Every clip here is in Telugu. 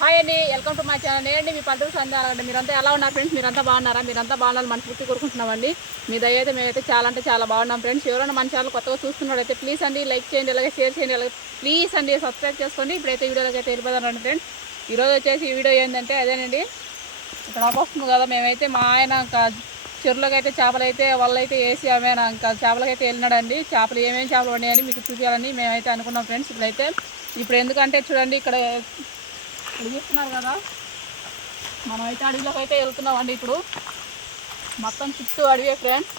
హాయ్ అండి వెల్కమ్ టు మై ఛానల్ నేనండి మీ పల్లెటూరు సందాలండి మీరంతా ఎలా ఉన్నారు ఫ్రెండ్స్ మీరంతా బాగున్నారా? మీరంతా బాగున్నారు మన పూర్తి కోరుకుంటున్నామండి. మీ దయ అయితే మేమైతే చాలా అంటే చాలా బాగున్నాం ఫ్రెండ్స్ ఎవరైనా మన ఛానల్ కొత్తగా చూస్తున్నాడైతే ప్లీజ్ అండి లైక్ చేయండి అలాగే షేర్ చేయండి అలాగే ప్లీజ్ అండి సబ్స్క్రైబ్ చేసుకోండి. ఇప్పుడైతే వీడియోలోకి అయితే వెళ్ళిపోతాను ఫ్రెండ్స్ ఈరోజు వచ్చేసి ఈ వీడియో ఏంటంటే అదేనండి. ఇక్కడ వస్తుంది కదా మేమైతే మా ఆయన చెరువులోకి అయితే చేపలు అయితే వాళ్ళైతే వేసి ఆమె ఇంకా చేపలకైతే వెళ్ళినాడండి. చేపలు ఏమేమి చేపలు ఉన్నాయని మీకు చూపించాలని మేమైతే అనుకున్నాం ఫ్రెండ్స్ ఇప్పుడైతే ఇప్పుడు ఎందుకంటే చూడండి ఇక్కడ ఇక్కడ చూస్తున్నారు కదా. మనం అయితే అడవిలోకి అయితే వెళ్తున్నామండి ఇప్పుడు. మొత్తం చుట్టూ అడిగే ఫ్రెండ్స్.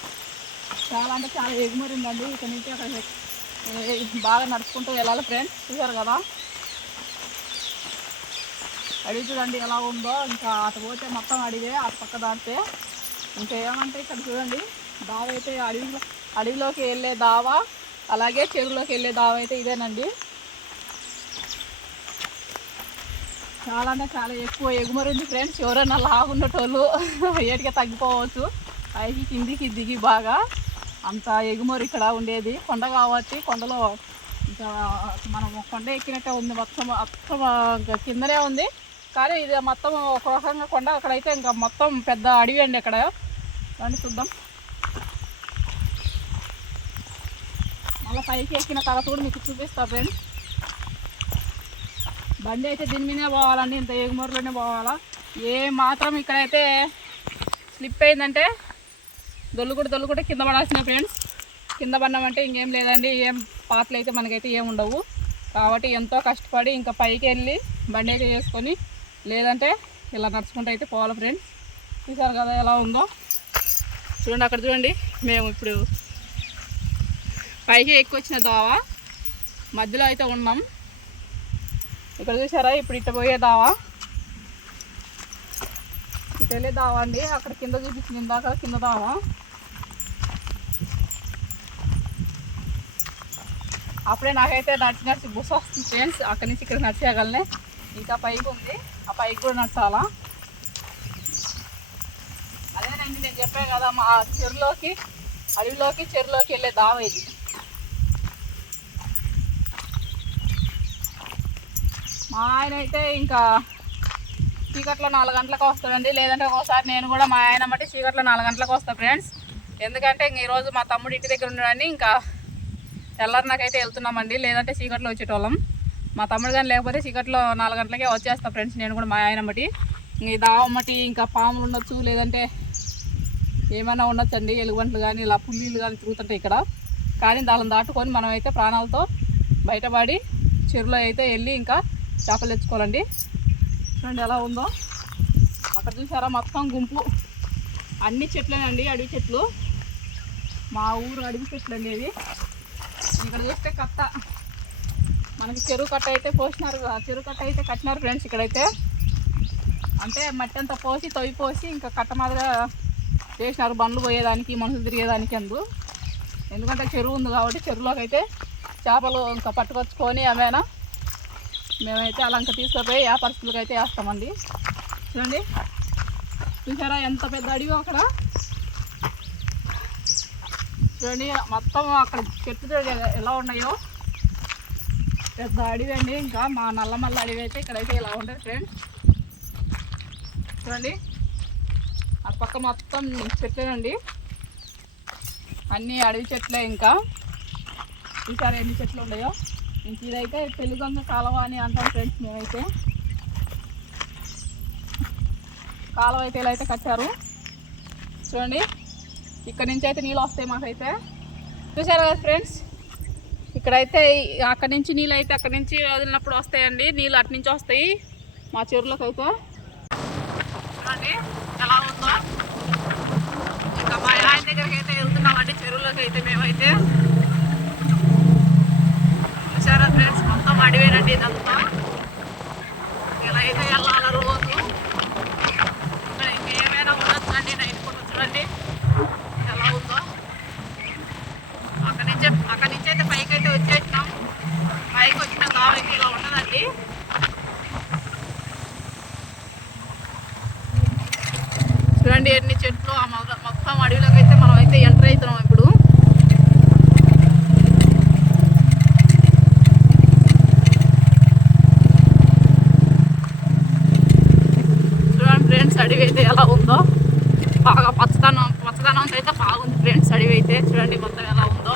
చాలా అంటే చాలా ఎగుమరి ఉందండి ఇక్కడ నుంచి అక్కడ బాగా నడుచుకుంటూ వెళ్ళాలి ఫ్రెండ్స్. చూసారు కదా? అడవి చూడండి ఎలా ఉందో. ఇంకా అటు పోతే మొత్తం అడిగే అటు పక్క దాటితే. ఇంకా ఏమంటే ఇక్కడ చూడండి. దావ అయితే అడవిలో అడవిలోకి వెళ్ళే దావా అలాగే చెరువులోకి వెళ్ళే దావ అయితే ఇదేనండి. చాలా అంటే చాలా ఎక్కువ ఎగుమరి ఉంది ఫ్రెండ్స్ ఎవరైనా లాగుండేటోళ్ళు ఏటిగా తగ్గిపోవచ్చు. పైకి కిందికి దిగి బాగా అంత ఎగుమరి ఇక్కడ ఉండేది. కొండ కాబట్టి కొండలో ఇంకా మనం కొండ ఎక్కినట్టే ఉంది. మొత్తం మొత్తం ఇంకా కిందనే ఉంది. కానీ ఇది మొత్తం ఒక రకంగా కొండ అక్కడైతే ఇంకా మొత్తం పెద్ద అడవి అండి అక్కడ. రండి చూద్దాం. మళ్ళీ పైకి ఎక్కిన తర్వాత కూడా మీకు చూపిస్తా ఫ్రెండ్స్ బండి అయితే దీని మీదనే పోవాలండి. ఇంత ఎగుమూరులోనే పోవాలా. ఏ మాత్రం ఇక్కడైతే స్లిప్ అయిందంటే దొల్లుకుంటే దొల్లుకుంటే కింద పడాల్సిన ఫ్రెండ్స్ కింద పడినామంటే ఇంకేం లేదండి. ఏం పాటలు అయితే మనకైతే ఏం ఉండవు. కాబట్టి ఎంతో కష్టపడి ఇంకా పైకి వెళ్ళి బండి అయితే చేసుకొని లేదంటే ఇలా నడుచుకుంటూ అయితే పోవాలి ఫ్రెండ్స్ చూసారు కదా ఎలా ఉందో. చూడండి అక్కడ చూడండి. మేము ఇప్పుడు పైకి ఎక్కువ వచ్చిన దావా. మధ్యలో అయితే ఉన్నాం. ఇక్కడ చూసారా ఇప్పుడు ఇట్ట పోయే దావా. ఇటు వెళ్ళే దావా అండి. అక్కడ కింద చూపించింది ఇందాక కింద దావా. అప్పుడే నాకైతే నడిచి నడిచి బుస్ వస్తుంది ఫ్రెండ్స్. అక్కడి నుంచి ఇక్కడ నడిచేయగలనే. ఇంకా పైకి ఉంది. ఆ పైకి కూడా నడచాలా? అదేనండి నేను చెప్పాను కదా మా చెరువులోకి అడవిలోకి చెరువులోకి వెళ్ళే దావ ఇది. మా ఆయన అయితే ఇంకా చీకట్లో నాలుగు గంటలకు వస్తాడండి. లేదంటే ఒకసారి నేను కూడా మా ఆయన బట్టి చీకట్లో నాలుగు గంటలకు వస్తా ఫ్రెండ్స్ ఎందుకంటే ఇంక ఈరోజు మా తమ్ముడు ఇంటి దగ్గర ఉన్నాడని ఇంకా తెల్లారినాకైతే వెళ్తున్నామండి. లేదంటే చీకట్లో వచ్చేటోళ్ళం. మా తమ్ముడు కానీ లేకపోతే చీకట్లో నాలుగు గంటలకే వచ్చేస్తా ఫ్రెండ్స్ నేను కూడా మా ఆయన బట్టి ఇంక ఈ దావమ్మటి ఇంకా పాములు ఉండొచ్చు లేదంటే ఏమైనా ఉండొచ్చండి. ఎలుగుబంట్లు కానీ ఇలా పుల్లీలు కానీ తిరుగుతుంటాయి ఇక్కడ. కానీ దాన్ని దాటుకొని మనం అయితే ప్రాణాలతో బయటపడి చెరువులో అయితే వెళ్ళి ఇంకా చేపలు తెచ్చుకోవాలండి. చూడండి ఎలా ఉందో. అక్కడ చూసారా మొత్తం గుంపు. అన్ని చెట్లేనండి అడవి చెట్లు. మా ఊరు అడవి చెట్లు అండి ఇది ఇక్కడ చూస్తే కట్ట. మనకి చెరువు కట్ట అయితే పోసినారు కదా, చెరువు కట్ట అయితే కట్టినారు ఫ్రెండ్స్ ఇక్కడైతే. అంటే మట్టి అంతా పోసి తవ్వి పోసి ఇంకా కట్ట మాదిరిగా చేసినారు బండ్లు పోయేదానికి మనుషులు తిరిగేదానికి అందు. ఎందుకంటే చెరువు ఉంది కాబట్టి చెరువులోకి అయితే చేపలు ఇంకా పట్టుకొచ్చుకొని ఏమైనా మేమైతే అలంక ఇంకా తీసుకుపోయి వ్యాపారస్తులకు అయితే వేస్తామండి. చూడండి. చూసారా ఎంత పెద్ద అడిగో అక్కడ? చూడండి మొత్తం అక్కడ చెట్లు ఎలా ఉన్నాయో. పెద్ద అడవి అండి ఇంకా మా నల్లమల్ల అడవి అయితే ఇక్కడైతే ఇలా ఉంటుంది ఫ్రెండ్స్? చూడండి. ఆ పక్క మొత్తం చెట్లేనండి. అన్ని అడవి చెట్లే ఇంకా. ఈసారి ఎన్ని చెట్లు ఉన్నాయో? ఇంక ఇదైతే తెలుగొంగ కాలువ అని అంటాం ఫ్రెండ్స్ మేమైతే. కాలువ అయితే ఇలా అయితే కట్టారు. చూడండి ఇక్కడ నుంచి అయితే నీళ్ళు వస్తాయి మాకైతే. చూసారు కదా ఫ్రెండ్స్ ఇక్కడైతే అక్కడి నుంచి నీళ్ళు అయితే అక్కడి నుంచి వదిలినప్పుడు వస్తాయండి. నీళ్ళు అటు నుంచి వస్తాయి మా చెరువులోకి అయితే. చూడండి ఎలా ఉందో. ఇంకా మా ఆయన దగ్గరికి అయితే వెళ్తున్నామండి చెరువులోకి అయితే మేమైతే. చూసారా ఫ్రెండ్స్? మొత్తం అడివేనండి ఇదంతా. ఇలా అయితే వెళ్ళాలి రోజు ఇక్కడ ఇంకేమైనా ఉండొచ్చండి నైట్ కూడా చూడండి. ఎలా ఉందో. అక్కడి నుంచే అక్కడి నుంచి అయితే పైకి అయితే వచ్చేసినాం. పైకి వచ్చిన దావైతే ఇలా ఉండదండి చూడండి ఎన్ని చెట్లు ఆ మొత్తం అడవిలోకి అయితే మనం అయితే ఎంటర్ అవుతున్నాం ఇప్పుడు ఫ్రెండ్స్ అడవి అయితే ఎలా ఉందో బాగా పచ్చదనం పచ్చదనం ఉంది ఫ్రెండ్స్. అడవి అయితే చూడండి మొత్తం ఎలా ఉందో.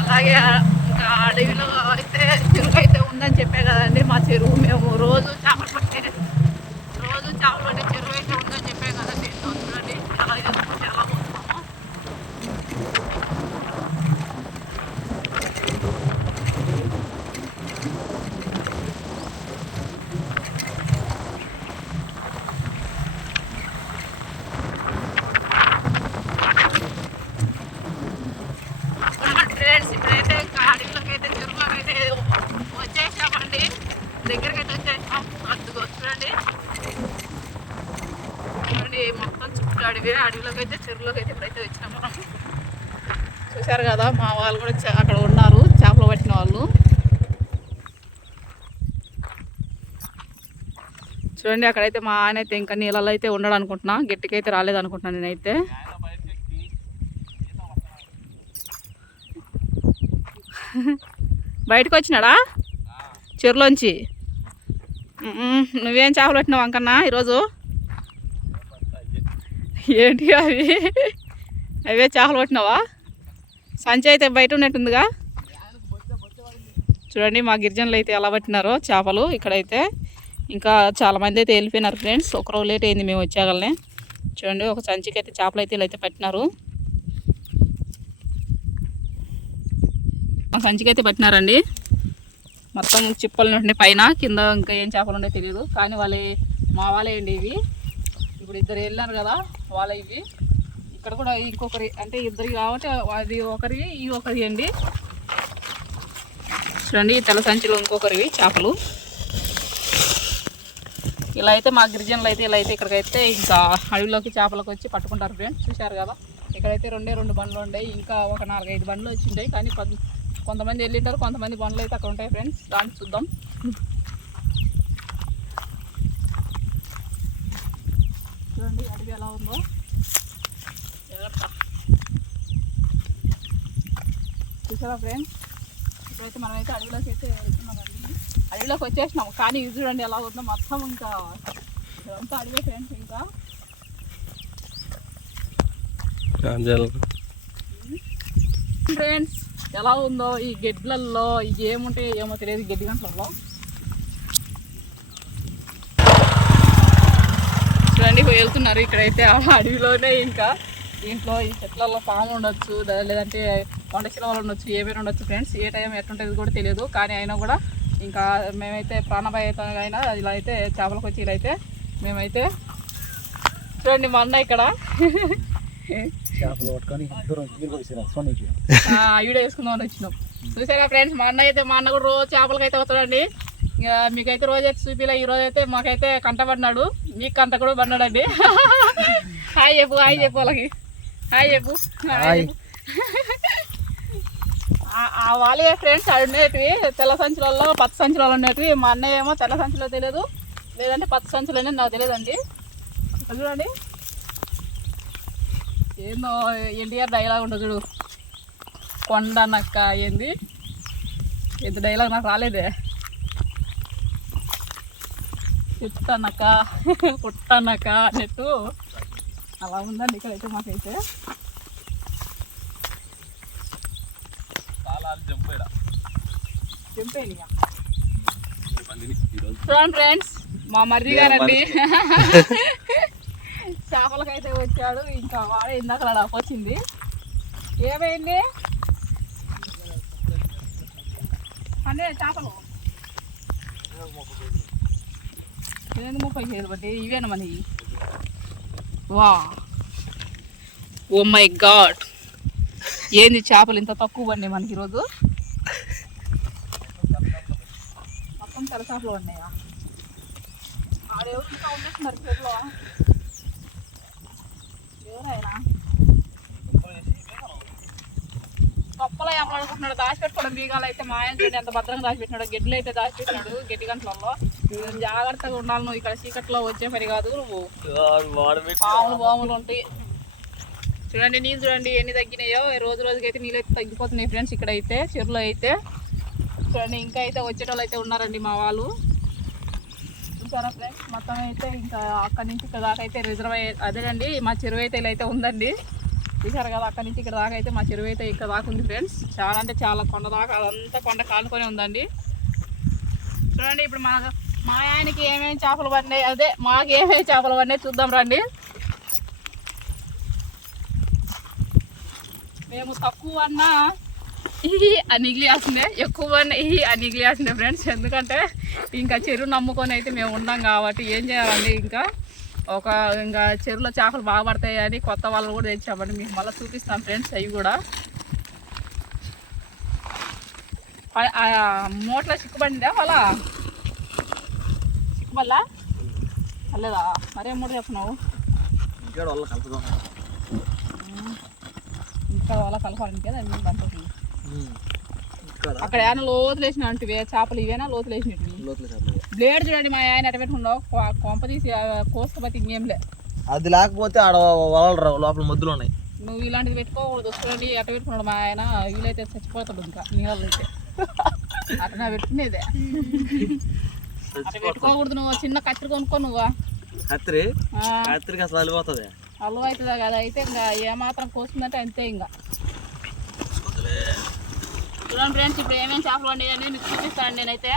అలాగే ఇంకా అడవిలో అయితే చెరువు అయితే ఉందని చెప్పే కదండి మా చెరువు మేము. రోజు చేపలు పట్టే రోజు చేపలు పట్టే చెరువు అయితే ఉందని చెప్పే కదండి ఇదిగో చూడండి ఎలా చేసుకుంటే ఎలా పోతున్నామో ఫ్రెండ్స్ ఇప్పుడైతే ఇంకా అడవిలోకి అయితే చెరువులోకి అయితే వచ్చేసామండి దగ్గరికి అయితే వచ్చేసాం అద్దుకు చూడండి చూడండి మొత్తం చుట్టూ అడవి అడవిలోకి అయితే చెరువులోకి అయితే ఇప్పుడైతే వచ్చినాం మనం చూశారు కదా మా వాళ్ళు కూడా అక్కడ ఉన్నారు చేపలు పట్టిన వాళ్ళు. చూడండి అక్కడైతే మా ఆయన అయితే ఇంకా నీళ్ళలో అయితే ఉండడు అనుకుంటున్నా. గట్టికైతే రాలేదు అనుకుంటున్నా నేనైతే. బయటకు వచ్చినాడా? చెరులోంచి నువ్వేం చేపలు పట్టినావు అంకన్నా ఈరోజు? ఏంటి అవి? అవే చేపలు పట్టినావా? సంచి అయితే బయట ఉన్నట్టుందిగా. చూడండి మా గిరిజనులు అయితే ఎలా పట్టినారో చేపలు ఇక్కడైతే. ఇంకా చాలామంది అయితే వెళ్ళిపోయినారు ఫ్రెండ్స్. ఒక లేట్ అయింది మేము వచ్చేగలనే చూడండి ఒక సంచికి అయితే చేపలు అయితే ఇలా అయితే పట్టినారు. ఆ సంచికి అయితే పట్టినారండి. మొత్తం చిప్పలు ఉండే పైన. కింద ఇంకా ఏం చేపలు ఉండే తెలియదు కానీ వాళ్ళే మా వాళ్ళే అండి ఇవి. ఇప్పుడు ఇద్దరు వెళ్ళారు కదా వాళ్ళ ఇవి ఇక్కడ కూడా ఇంకొకరి అంటే ఇద్దరు కాబట్టి అది ఒకరి ఈ ఒకరి అండి. చూడండి ఈ సంచిలో ఇంకొకరివి చేపలు. ఇలా అయితే మా గిరిజనులు అయితే ఇలా అయితే ఇక్కడికైతే ఇంకా అడవిలోకి చేపలకు వచ్చి పట్టుకుంటారు ఫ్రెండ్స్ చూశారు కదా? ఇక్కడైతే రెండే రెండు బండ్లు ఉన్నాయి ఇంకా ఒక నాలుగైదు బండ్లు వచ్చి ఉంటాయి కానీ కొంతమంది వెళ్ళింటారు కొంతమంది బండ్లు అయితే అక్కడ ఉంటాయి ఫ్రెండ్స్ దాన్ని చూద్దాం. చూడండి అడవి ఎలా ఉందో. చూసారా ఫ్రెండ్స్? ఇప్పుడైతే మనమైతే అడవిలోకి అయితే వెళ్తున్నామండి అడవిలోకి వచ్చేసినాం కానీ ఇది చూడండి ఎలా ఉందో. మొత్తం ఇంకా ఇదంతా అడవే ఫ్రెండ్స్ ఇంకా. ఫ్రెండ్స్ ఎలా ఉందో ఈ గెడ్లల్లో ఇది ఏముంటాయో ఏమో తెలియదు గడ్డి గంటలలో చూడండి వెళ్తున్నారు ఇక్కడైతే ఆ అడవిలోనే ఇంకా. దీంట్లో ఈ చెట్లలో పాము ఉండొచ్చు లేదంటే కొండ చిలవలు ఉండొచ్చు ఏమైనా ఉండొచ్చు ఫ్రెండ్స్. ఏ టైం ఎట్లుంటుంది కూడా తెలియదు. కానీ అయినా కూడా ఇంకా మేమైతే ప్రాణభాయిత అయినా ఇలా అయితే చేపలకు వచ్చి ఇలా అయితే మేమైతే చూడండి మా అన్న ఇక్కడ. వీడియో వేసుకుందామని వచ్చినాం. చూసారా ఫ్రెండ్స్? మా అన్న అయితే మా అన్న కూడా రోజు చేపలకి అయితే వస్తాడండి. ఇక మీకైతే రోజు అయితే చూపిలే. ఈ రోజు అయితే మాకైతే కంట పడినాడు మీకు కంట కూడా పడినాడండి హాయ్ చెప్పు హాయ్ చెప్పు వాళ్ళకి. హాయ్ చెప్పు. హాయ్. వాళ్ళే ఫ్రెండ్స్ అవి ఉండేటివి. తెల్ల సంచులలో పచ్చ సంచులలో ఉండేటివి. మా అన్నయ్య ఏమో తెల్ల సంచులో తెలియదు. లేదంటే పచ్చ సంచులు అనేది నాకు తెలియదండి. చూడండి. ఏందో ఎన్టీఆర్ డైలాగ్ ఉంటుంది చూడు. కొండ నక్క ఏంది? ఎంత డైలాగ్ నాకు రాలేదే. చెప్తానక్క పుట్టనక్క అన్నట్టు అలా ఉందండి ఇక్కడైతే మాకైతే. చూడండి ఫ్రెండ్స్ మా మర్రి గారండి. చేపలకైతే వచ్చాడు ఇంకా వాడే ఇందాక వచ్చింది. ఏమైంది? అంటే చేపలు. ఎనిమిది ముప్పై కేజీలు బట్టి ఇవేనా మన వా. Oh my God. ఏంది చేపలు ఇంత తక్కువ పడినాయి మనకి ఈరోజు? మొత్తం తెల చేపలు ఉన్నాయా ఆడెవరు ఇంకా మరి చెరువులో ఎవరైనా గొప్పలో ఏమనుకుంటున్నాడు? దాచిపెట్టుకోవడం బీగాలు అయితే మా ఆయన ఎంత భద్రంగా దాచిపెట్టినాడు గడ్డలు అయితే దాచిపెట్టినాడు గడ్డి గంటలలో జాగ్రత్తగా ఉండాలి నువ్వు ఇక్కడ చీకట్లో వచ్చే పని కాదు నువ్వు. పాములు బాములు ఉంటాయి. చూడండి నీళ్ళు చూడండి ఎన్ని తగ్గినాయో. రోజు రోజుకి అయితే నీళ్ళు అయితే తగ్గిపోతున్నాయి ఫ్రెండ్స్ ఇక్కడ అయితే చెరువులో అయితే. చూడండి ఇంకా అయితే వచ్చేటోళ్ళు అయితే ఉన్నారండి మా వాళ్ళు. చూసారా ఫ్రెండ్స్ మొత్తం అయితే ఇంకా అక్కడి నుంచి ఇక్కడ దాకా అయితే రిజర్వ్ అదేనండి మా చెరువు అయితే ఇలా అయితే ఉందండి. చూసారు కదా అక్కడి నుంచి ఇక్కడ దాకా అయితే మా చెరువు అయితే ఇక్కడ దాకా ఉంది ఫ్రెండ్స్ చాలా అంటే చాలా కొండ దాకా అదంతా కొండ కానుకొని ఉందండి. చూడండి ఇప్పుడు మా మా ఆయనకి ఏమేమి చేపలు పడినాయి అదే మాకు ఏమేమి చేపలు పడినాయి చూద్దాం రండి. మేము తక్కువ అన్నా ఇహి అని నిగిలేసిందే ఎక్కువ అన్న ఇహి అని ఫ్రెండ్స్ ఎందుకంటే ఇంకా చెరువు నమ్ముకొని అయితే మేము ఉన్నాం కాబట్టి ఏం చేయాలండి ఇంకా? ఒక ఇంకా చెరువులో చేపలు బాగా పడతాయి అని కొత్త వాళ్ళు కూడా తెచ్చామండి. మీకు మళ్ళీ చూపిస్తాం ఫ్రెండ్స్ అవి కూడా. మూటలో చిక్కుబడిందా వాళ్ళ చిక్కుబల్లా అల్లేదా మరేం మూట చెప్తున్నావు ఇంకా వాళ్ళ అన్ని పంపుతుంది ఇక్కడ. అక్కడ ఏమైనా లోతులు వేసిన అంటే చేపలు ఇవేనా లోతులు వేసినట్టు లోతులు చేపలు. బ్లేడ్ చూడండి మా ఆయన ఎట పెట్టుకుండవు కొంప తీసి కోసుకోపోతే ఇంకేం లే. అది లేకపోతే ఆడ వలలరు లోపల మధ్యలో ఉన్నాయి. నువ్వు ఇలాంటిది పెట్టుకోకూడదు చూడండి ఎట పెట్టుకున్నాడు మా ఆయన. వీలైతే చచ్చిపోతాడు ఇంకా నీళ్ళు అయితే. అట్లా పెట్టుకునేదే. అట్లా పెట్టుకోకూడదు నువ్వు చిన్న కత్తిరి కొనుక్కో నువ్వు. కత్తిరి? కత్తిరికి అసలు అలిపోతుంది అల్లు అవుతుందా కదా అయితే ఇంకా ఏమాత్రం కోసిందంటే అంతే ఇంకా. చూడండి ఫ్రెండ్స్ ఇప్పుడు ఏమేమి చేపలు వండాయని మీకు చూపిస్తాను నేనైతే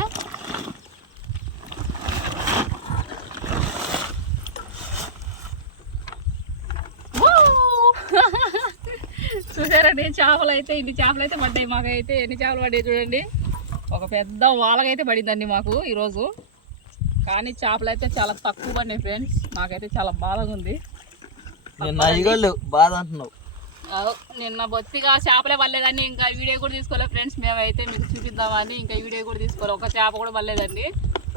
వూ! చూసారండి చేపలు అయితే ఇన్ని చేపలు అయితే పడ్డాయి మాకైతే ఎన్ని చేపలు పడ్డాయి చూడండి. ఒక పెద్ద వాలకైతే పడిందండి మాకు ఈరోజు. కానీ చేపలు అయితే చాలా తక్కువ పడినాయి ఫ్రెండ్స్. నాకైతే చాలా బాధగా ఉంది. బాధ అంటున్నావు. నిన్న బొత్తిగా చేపలే పడలేదండి. ఇంకా వీడియో కూడా తీసుకోలేదు ఫ్రెండ్స్. మేమైతే మీకు చూపిద్దామని ఇంకా వీడియో కూడా తీసుకోవాలి ఒక చేప కూడా పడలేదండి.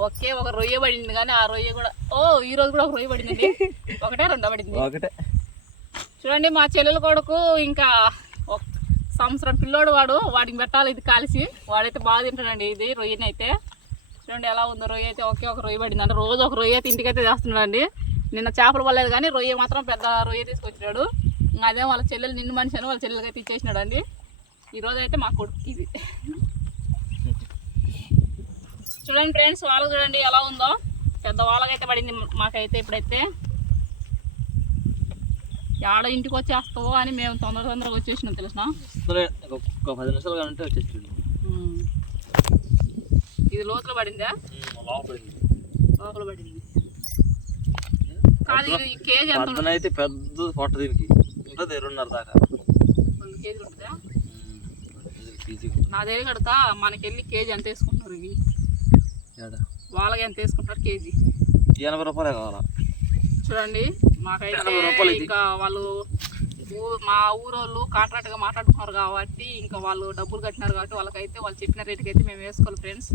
ఒకే ఒక రొయ్య పడింది కానీ ఆ రొయ్య కూడా ఓ ఈ రోజు కూడా ఒక రొయ్య పడిందండి. ఒకటే రెండో పడింది. ఒకటే. చూడండి మా చెల్లెల కొడుకు ఇంకా సంవత్సరం పిల్లోడు వాడు వాడికి పెట్టాలి ఇది కలిసి వాడైతే బాగా తింటాడండి ఇది రొయ్యని అయితే చూడండి ఎలా ఉందో రొయ్య అయితే ఒకే ఒక రొయ్య పడింది. అంటే రోజు ఒక రొయ్య అయితే ఇంటికైతే చేస్తున్నాడండి. నిన్న చేపలు పడలేదు కానీ రొయ్య మాత్రం పెద్ద రొయ్య తీసుకొచ్చినాడు. అదే వాళ్ళ చెల్లెలు నిన్ను మనిషి అని వాళ్ళ చెల్లెలకి అయితే ఇచ్చేసినాడు అండి ఈరోజు అయితే మా కొడుకు ఇది. చూడండి ఫ్రెండ్స్ వాళ్ళు చూడండి ఎలా ఉందో. పెద్ద వాళ్ళకైతే పడింది మాకైతే ఇప్పుడైతే. ఆడ ఇంటికి వచ్చేస్తావో అని మేము తొందర తొందరగా వచ్చేసినాం తెలిసిన. ఒక- పది నిమిషాలు కానీ వచ్చేస్తుంది ఇది లోతులో పడిందా? లోపల పడింది. కాదు ఇది కేజీ ఎంత? పద్దనైతే పెద్ద పొట్ట దీనికి. ఉంటుంది రెండున్నర దాకా. రెండు కేజీలు ఉంటుందా? నా దగ్గర కడతా మనకి వెళ్ళి కేజీ ఎంత వేసుకుంటున్నారు ఇవి? వాళ్ళకి ఎంత వేసుకుంటారు కేజీ? ఎనభై రూపాయలే కావాలా? చూడండి. మాకైతే. ఇంకా వాళ్ళు మా ఊరోళ్ళు కాంట్రాక్ట్గా మాట్లాడుకున్నారు కాబట్టి ఇంకా వాళ్ళు డబ్బులు కట్టినారు కాబట్టి వాళ్ళకైతే వాళ్ళు చెప్పిన రేటుకి అయితే మేము వేసుకోవాలి ఫ్రెండ్స్.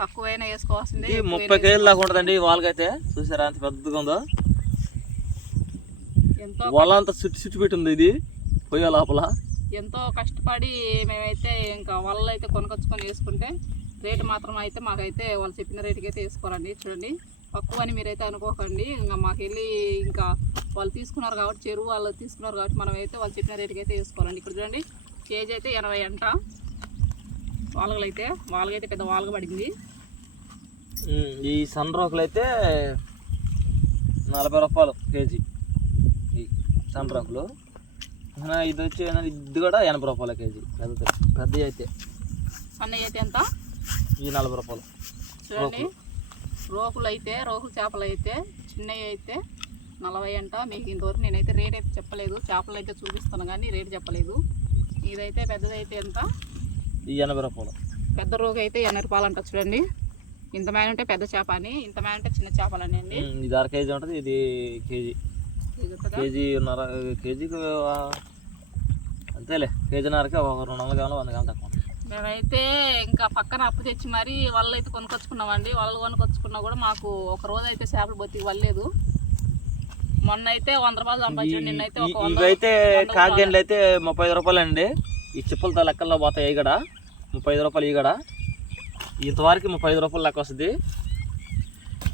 తక్కువైనా వేసుకోవాల్సిందే ముప్పై కేజీలు దాకా ఉంటుందండి వాళ్ళకైతే. చూసారా అంత పెద్దగా ఉందో? ఎంతో వాళ్ళ అంతా చుట్టు చుట్టు పెట్టింది ఇది పొయ్య లోపల. ఎంతో కష్టపడి మేమైతే ఇంకా వాళ్ళు అయితే కొనుకొచ్చుకొని వేసుకుంటే రేటు మాత్రం అయితే మాకైతే వాళ్ళు చెప్పిన రేటుకి అయితే వేసుకోవాలండి. చూడండి. తక్కువ అని మీరైతే అనుకోకండి. ఇంకా మాకు వెళ్ళి ఇంకా వాళ్ళు తీసుకున్నారు కాబట్టి చెరువు వాళ్ళు తీసుకున్నారు కాబట్టి మనం అయితే వాళ్ళు చెప్పిన రేటుకి అయితే వేసుకోవాలండి. ఇక్కడ చూడండి కేజీ అయితే ఎనభై అంట. వాళ్ళకైతే వాళ్ళకైతే పెద్ద వాళ్ళగా పడింది. ఈ సన్ రోకులు అయితే నలభై రూపాయలు కేజీ. ఈ సన్ రోకులు. ఇది వచ్చి ఇది కూడా ఎనభై రూపాయల కేజీ. పెద్ద పెద్ద అయితే. సన్నయ్య అయితే ఎంత? ఈ నలభై రూపాయలు. చూడండి. రోకులు అయితే రోకులు చేపలు అయితే చిన్నవి అయితే నలభై అంట. మీకు ఇంతవరకు నేనైతే రేట్ అయితే చెప్పలేదు. చేపలు అయితే చూపిస్తాను కానీ రేట్ చెప్పలేదు. ఇదైతే పెద్దదైతే ఎంత? ఎనభై రూపాయలు. పెద్ద రోగు అయితే ఎనభై రూపాయలు అంట చూడండి. ఇంత మేన ఉంటే పెద్ద చేప అని ఇంత మేన ఉంటే చిన్న చేపలని అండి. ఉమ్, ఇది అర కేజీ ఉంటుంది ఇది కేజీ? కేజీ కేజీకి అంతేలే. కేజీన్నరకి ఒక రెండు వందల కావాలి వంద కావాలి తక్కువ. మేమైతే ఇంకా పక్కన అప్పు తెచ్చి మరి వాళ్ళు అయితే కొనుక్కొచ్చుకున్నామండి వాళ్ళు కొనుక్కొచ్చుకున్నా కూడా మాకు ఒక రోజు అయితే చేపలు బతికి వల్లేదు మొన్న అయితే వంద రూపాయలు సంపాదించాడు. నిన్నైతే ఒక వంద ఇవైతే కాకిగండ్లు అయితే ముప్పై ఐదు రూపాయలు అండి ఈ చిప్పలతో లెక్కల్లో పోతాయి ఈగడ. ముప్పై ఐదు రూపాయలు ఈగడ. ఇంతవరకు ముప్పై ఐదు రూపాయలు లెక్క వస్తుంది.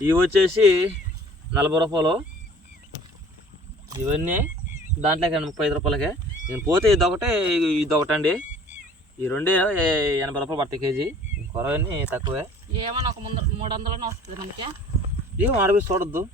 ఇవి వచ్చేసి నలభై రూపాయలు. ఇవన్నీ దాంట్లోకి ముప్పై ఐదు రూపాయలకే. నేను పోతే ఇదొకటే ఇదొకటండి. ఈ రెండే ఎనభై రూపాయలు పడతాయి కేజీ. కొరవన్నీ తక్కువే. ఏమన్నా ఒక ముందు మూడు వందలనే వస్తుంది మనకి. ఏం ఆడవి చూడొద్దు.